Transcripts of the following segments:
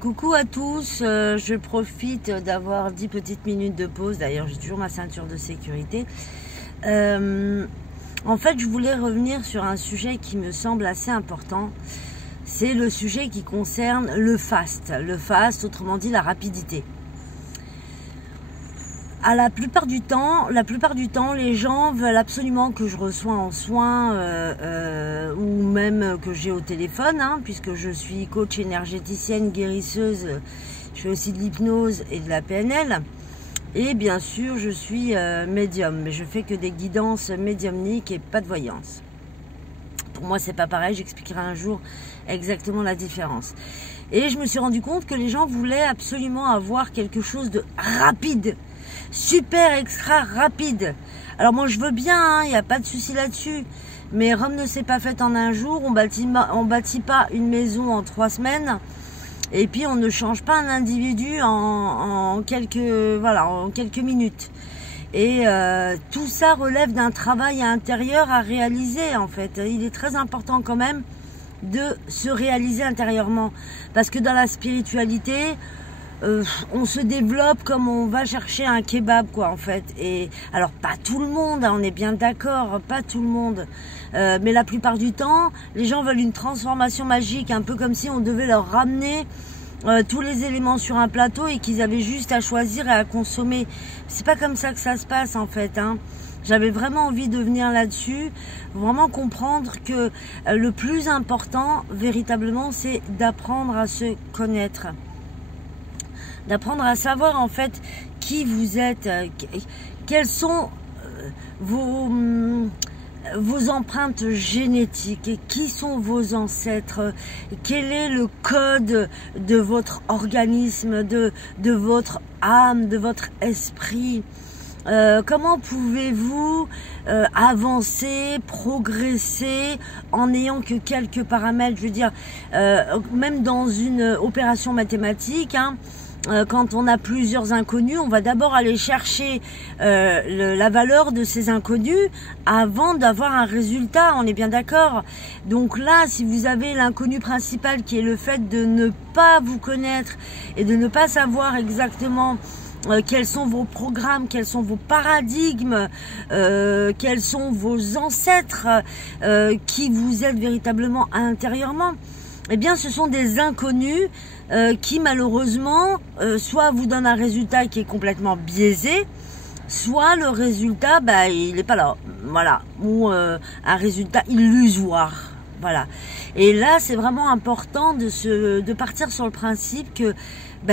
Coucou à tous, je profite d'avoir 10 petites minutes de pause, d'ailleurs j'ai toujours ma ceinture de sécurité. En fait, je voulais revenir sur un sujet qui me semble assez important. C'est le sujet qui concerne le fast, autrement dit la rapidité. La plupart du temps, les gens veulent absolument que je reçois en soins ou même que j'ai au téléphone, puisque je suis coach énergéticienne, guérisseuse, je fais aussi de l'hypnose et de la PNL. Et bien sûr, je suis médium, mais je fais que des guidances médiumniques et pas de voyance. Pour moi, c'est pas pareil, j'expliquerai un jour exactement la différence. Et je me suis rendu compte que les gens voulaient absolument avoir quelque chose de rapide. Super extra rapide. Alors moi je veux bien, il n'y a pas de souci là-dessus. Mais Rome ne s'est pas faite en un jour. On bâtit pas une maison en 3 semaines. Et puis on ne change pas un individu en quelques minutes. Et tout ça relève d'un travail intérieur à réaliser en fait. Il est très important quand même de se réaliser intérieurement. Parce que dans la spiritualité, on se développe comme on va chercher un kebab quoi en fait. Et alors pas tout le monde, on est bien d'accord, pas tout le monde, mais la plupart du temps les gens veulent une transformation magique, un peu comme si on devait leur ramener tous les éléments sur un plateau et qu'ils avaient juste à choisir et à consommer. C'est pas comme ça que ça se passe en fait, J'avais vraiment envie de venir là-dessus, vraiment comprendre que le plus important véritablement c'est d'apprendre à se connaître. D'apprendre à savoir en fait qui vous êtes, quelles sont vos empreintes génétiques, et qui sont vos ancêtres, quel est le code de votre organisme, de votre âme, de votre esprit. Comment pouvez-vous avancer, progresser en n'ayant que quelques paramètres, je veux dire, même dans une opération mathématique, quand on a plusieurs inconnus, on va d'abord aller chercher la valeur de ces inconnus avant d'avoir un résultat, on est bien d'accord. Donc là, si vous avez l'inconnu principal qui est le fait de ne pas vous connaître et de ne pas savoir exactement quels sont vos programmes, quels sont vos paradigmes, quels sont vos ancêtres, qui vous êtes véritablement intérieurement, eh bien ce sont des inconnus qui malheureusement soit vous donnent un résultat qui est complètement biaisé, soit le résultat il n'est pas là, voilà, ou un résultat illusoire, voilà. Et là c'est vraiment important de partir sur le principe que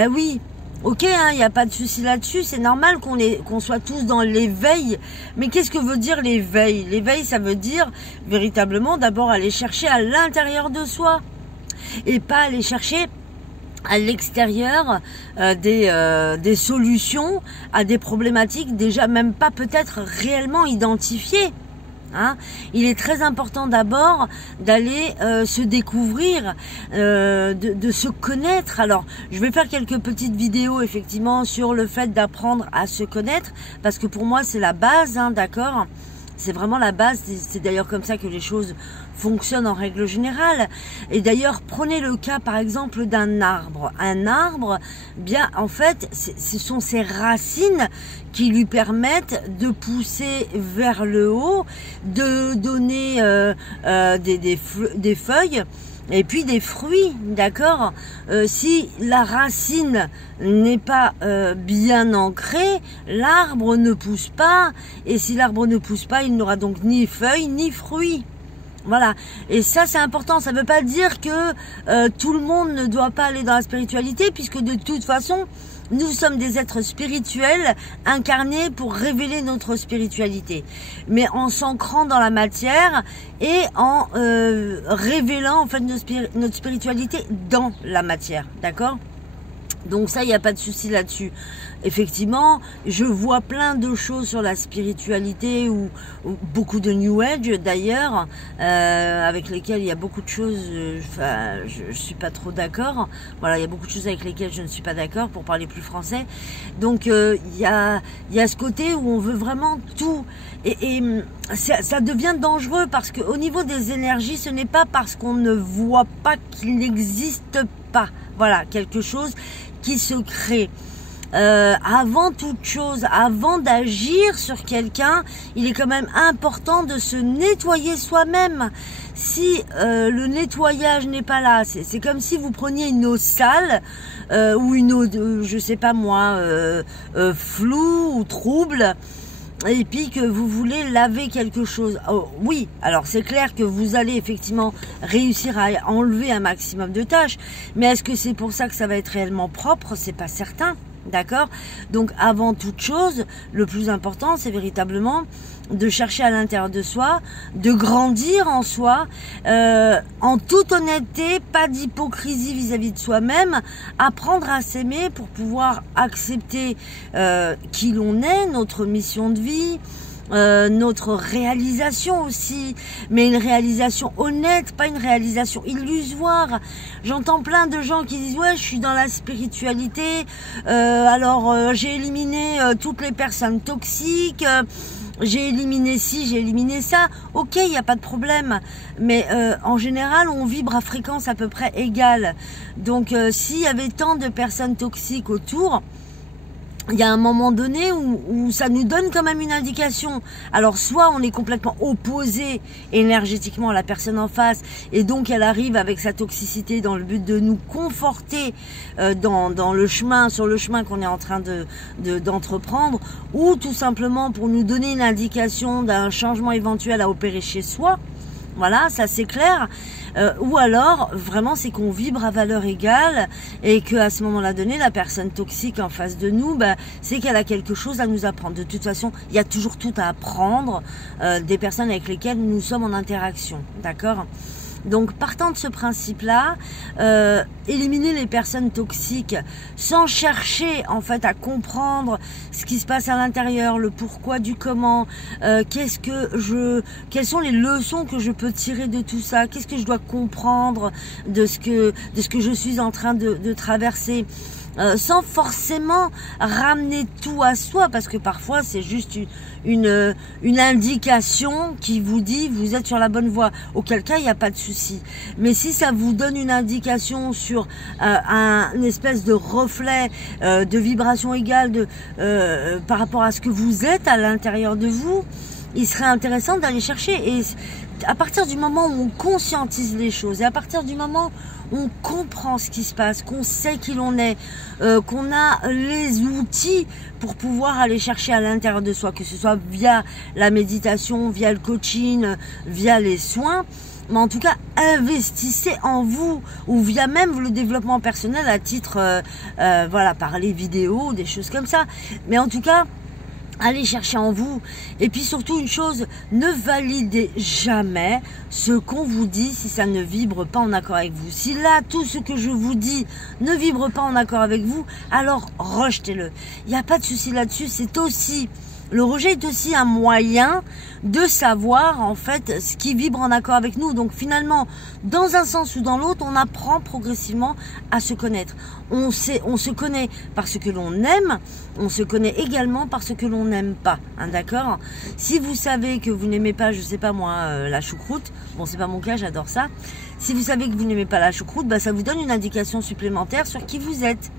oui, ok, il n'y a pas de souci là-dessus, c'est normal qu'on soit tous dans l'éveil. Mais qu'est-ce que veut dire l'éveil? L'éveil, ça veut dire véritablement d'abord aller chercher à l'intérieur de soi et pas aller chercher à l'extérieur des solutions à des problématiques déjà même pas peut-être réellement identifiées. Il est très important d'abord d'aller se découvrir, de se connaître. Alors, je vais faire quelques petites vidéos effectivement sur le fait d'apprendre à se connaître, parce que pour moi c'est la base, d'accord ? C'est vraiment la base, c'est d'ailleurs comme ça que les choses fonctionnent en règle générale. Et d'ailleurs, prenez le cas par exemple d'un arbre. Un arbre, bien en fait, ce sont ses racines qui lui permettent de pousser vers le haut, de donner des feuilles et puis des fruits, d'accord. Si la racine n'est pas bien ancrée, l'arbre ne pousse pas, et si l'arbre ne pousse pas, il n'aura donc ni feuilles ni fruits. Voilà, et ça c'est important, ça ne veut pas dire que tout le monde ne doit pas aller dans la spiritualité, puisque de toute façon, nous sommes des êtres spirituels incarnés pour révéler notre spiritualité, mais en s'ancrant dans la matière et en révélant en fait notre spiritualité dans la matière, d'accord ? Donc ça, il n'y a pas de souci là-dessus. Effectivement, je vois plein de choses sur la spiritualité, ou beaucoup de New Age d'ailleurs, avec lesquelles il y a beaucoup de choses, je suis pas trop d'accord. Voilà, il y a beaucoup de choses avec lesquelles je ne suis pas d'accord, pour parler plus français. Donc il y a ce côté où on veut vraiment tout, et ça devient dangereux, parce qu'au niveau des énergies, ce n'est pas parce qu'on ne voit pas qu'il n'existe pas. Voilà, quelque chose qui se crée. Avant toute chose, avant d'agir sur quelqu'un, il est quand même important de se nettoyer soi-même. Si le nettoyage n'est pas là, c'est comme si vous preniez une eau sale ou une eau, je sais pas moi, floue ou trouble, et puis que vous voulez laver quelque chose. Oh, oui, alors c'est clair que vous allez effectivement réussir à enlever un maximum de tâches, mais est-ce que c'est pour ça que ça va être réellement propre? C'est pas certain. D'accord? Donc avant toute chose, le plus important, c'est véritablement de chercher à l'intérieur de soi, de grandir en soi, en toute honnêteté, pas d'hypocrisie vis-à-vis de soi-même, apprendre à s'aimer pour pouvoir accepter qui l'on est, notre mission de vie, notre réalisation aussi, mais une réalisation honnête, pas une réalisation illusoire. J'entends plein de gens qui disent ouais, je suis dans la spiritualité, alors j'ai éliminé toutes les personnes toxiques, j'ai éliminé ci, j'ai éliminé ça. Ok, il n'y a pas de problème, mais en général on vibre à fréquence à peu près égale. Donc s'il y avait tant de personnes toxiques autour, il y a un moment donné où ça nous donne quand même une indication. Alors soit on est complètement opposé énergétiquement à la personne en face et donc elle arrive avec sa toxicité dans le but de nous conforter dans le chemin, sur le chemin qu'on est en train d'entreprendre, ou tout simplement pour nous donner une indication d'un changement éventuel à opérer chez soi. Voilà, ça c'est clair. Ou alors, vraiment, c'est qu'on vibre à valeur égale et qu'à ce moment-là donné, la personne toxique en face de nous, c'est qu'elle a quelque chose à nous apprendre. De toute façon, il y a toujours tout à apprendre des personnes avec lesquelles nous sommes en interaction. D'accord ? Donc, partant de ce principe-là, éliminer les personnes toxiques sans chercher en fait à comprendre ce qui se passe à l'intérieur, le pourquoi du comment, quelles sont les leçons que je peux tirer de tout ça, qu'est-ce que je dois comprendre de ce que je suis en train de traverser. Sans forcément ramener tout à soi, parce que parfois c'est juste une indication qui vous dit vous êtes sur la bonne voie, auquel cas il n'y a pas de souci. Mais si ça vous donne une indication sur une espèce de reflet de vibration égale par rapport à ce que vous êtes à l'intérieur de vous, il serait intéressant d'aller chercher. Et à partir du moment où on conscientise les choses, et à partir du moment où on comprend ce qui se passe, qu'on sait qui l'on est, qu'on a les outils pour pouvoir aller chercher à l'intérieur de soi, que ce soit via la méditation, via le coaching, via les soins, mais en tout cas investissez en vous, ou via même le développement personnel à titre voilà, par les vidéos, des choses comme ça. Mais en tout cas, allez chercher en vous. Et puis surtout une chose, ne validez jamais ce qu'on vous dit si ça ne vibre pas en accord avec vous. Si là, tout ce que je vous dis ne vibre pas en accord avec vous, alors rejetez-le. Il n'y a pas de souci là-dessus. C'est aussi, le rejet est aussi un moyen de savoir en fait ce qui vibre en accord avec nous. Donc finalement, dans un sens ou dans l'autre, on apprend progressivement à se connaître. On se connaît parce que l'on aime, on se connaît également parce que l'on n'aime pas. Hein, d'accord ? Si vous savez que vous n'aimez pas, je sais pas moi, la choucroute, bon c'est pas mon cas, j'adore ça. Si vous savez que vous n'aimez pas la choucroute, ça vous donne une indication supplémentaire sur qui vous êtes.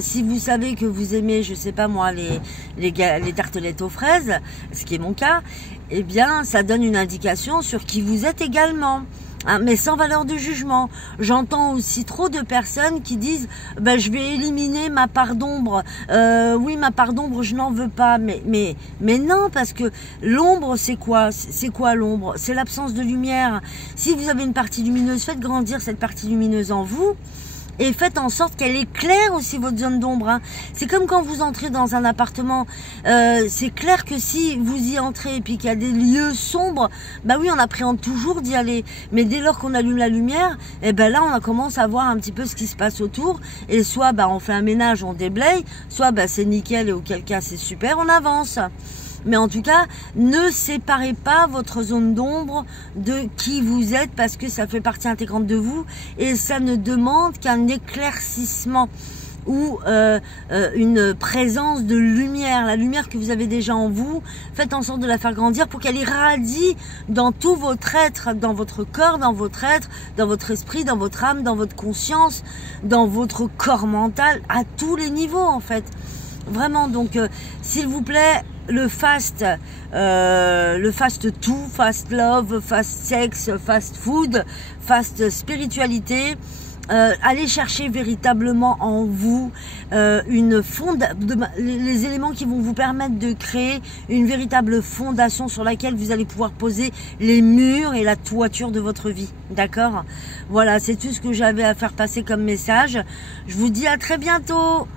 Si vous savez que vous aimez, je sais pas moi, les tartelettes aux fraises, ce qui est mon cas, eh bien, ça donne une indication sur qui vous êtes également. Hein, mais sans valeur de jugement. J'entends aussi trop de personnes qui disent je vais éliminer ma part d'ombre. Oui, ma part d'ombre, je n'en veux pas. Mais non, parce que l'ombre, c'est quoi? C'est quoi l'ombre? C'est l'absence de lumière. Si vous avez une partie lumineuse, faites grandir cette partie lumineuse en vous. Et faites en sorte qu'elle éclaire aussi votre zone d'ombre. Hein. C'est comme quand vous entrez dans un appartement. C'est clair que si vous y entrez et puis qu'il y a des lieux sombres, oui, on appréhende toujours d'y aller. Mais dès lors qu'on allume la lumière, là, on commence à voir un petit peu ce qui se passe autour. Et soit on fait un ménage, on déblaye, soit c'est nickel et auquel cas c'est super, on avance. Mais en tout cas, ne séparez pas votre zone d'ombre de qui vous êtes parce que ça fait partie intégrante de vous et ça ne demande qu'un éclaircissement. ou une présence de lumière, la lumière que vous avez déjà en vous, faites en sorte de la faire grandir pour qu'elle irradie dans tout votre être, dans votre corps, dans votre être, dans votre esprit, dans votre âme, dans votre conscience, dans votre corps mental, à tous les niveaux en fait. Vraiment, donc s'il vous plaît, le fast tout, fast love, fast sex, fast food, fast spiritualité, allez chercher véritablement en vous les éléments qui vont vous permettre de créer une véritable fondation sur laquelle vous allez pouvoir poser les murs et la toiture de votre vie. D'accord? Voilà, c'est tout ce que j'avais à faire passer comme message. Je vous dis à très bientôt.